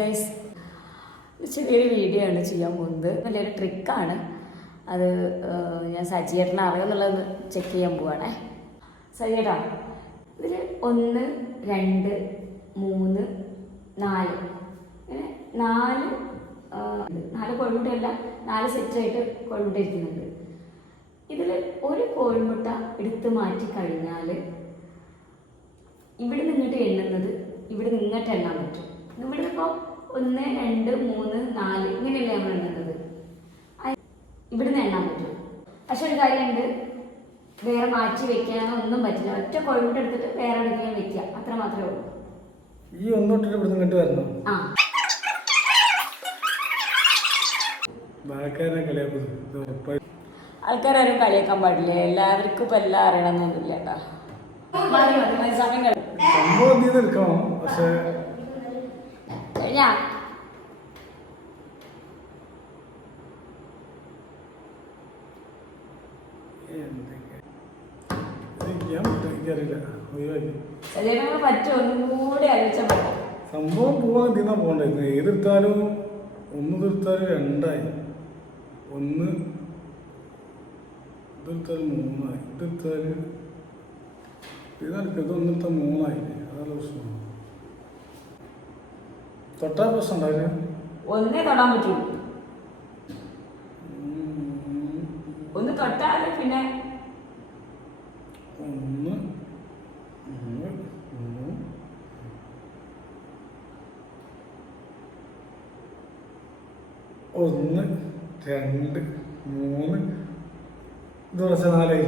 Guys ചെറിയൊരു video ആണ് ചെയ്യാൻ പോകുന്നത്. നല്ലൊരു ട്രിക്കാണ് അത് ഞാൻ സജിയേട്ടനെ അറിയാമെന്നുള്ളത് ചെക്ക് ചെയ്യാൻ പോവാണേ. സജിയേട്ടാ ഇതിൽ ഒന്ന് രണ്ട് മൂന്ന് നാല്. ഇങ്ങനെ നാല് നാല് കോഴിമുട്ടയല്ല നാല് സെറ്റായിട്ട് കോഴിമുട്ട ഇരിക്കുന്നുണ്ട് ഇതിൽ ഒരു കോഴിമുട്ട എടുത്ത് മാറ്റി കഴിഞ്ഞാൽ ഇവിടെ നിന്നിട്ട് എണ്ണുന്നത് ഇവിടെ നിന്നിട്ട് എണ്ണാൻ പറ്റും. ഇപ്പോൾ ഒന്ന് രണ്ട് മൂന്ന് നാല് ഇങ്ങനെയല്ലേ നമ്മൾ എണ്ണുന്നത് ഇവിടുന്ന് എണ്ണാൻ പറ്റും. പക്ഷെ ഒരു കാര്യമുണ്ട് വേറെ മാറ്റി വെക്കാനോ ഒന്നും പറ്റില്ല. ഒറ്റ കൊഴുവിട്ട് എടുത്തിട്ട് വേറെ എവിടെയെങ്കിലും വെക്കുക. അത്ര മാത്രമേ ഉള്ളൂ. ഈ ഒന്നോട്ടിട്ട് ഇവിടുന്ന് ഇങ്ങോട്ട് വരണം. ആ. ആൾക്കാരും കളിയാക്കാൻ പാടില്ല. എല്ലാവർക്കും ഇപ്പൊ എല്ലാം അറിയണമെന്നൊന്നുമില്ല കേട്ടോ. സമയം പക്ഷെ പറ്റും സംഭവം പോവാൻ തിന്നാ പോണ്ടായിരുന്നു ഏതെടുത്താലും ഒന്ന് തീർത്താലും രണ്ടായി. ഒന്ന് ഇതെടുത്താലും മൂന്നായി. ഇതെടുത്താൽ ഇതെടുക്കുക ഇതൊന്നെടുത്താൽ മൂന്നായില്ലേ? അതാണ് പ്രശ്നം. തൊട്ടാ പ്രശ്നം ഉണ്ടാവില്ല ഒന്നേ തൊടാൻ പറ്റൂ. ഒന്ന് തൊട്ടാൽ പിന്നെ ഒന്ന് ഒന്ന് രണ്ട് മൂന്ന്. ദിവസം നാലായി.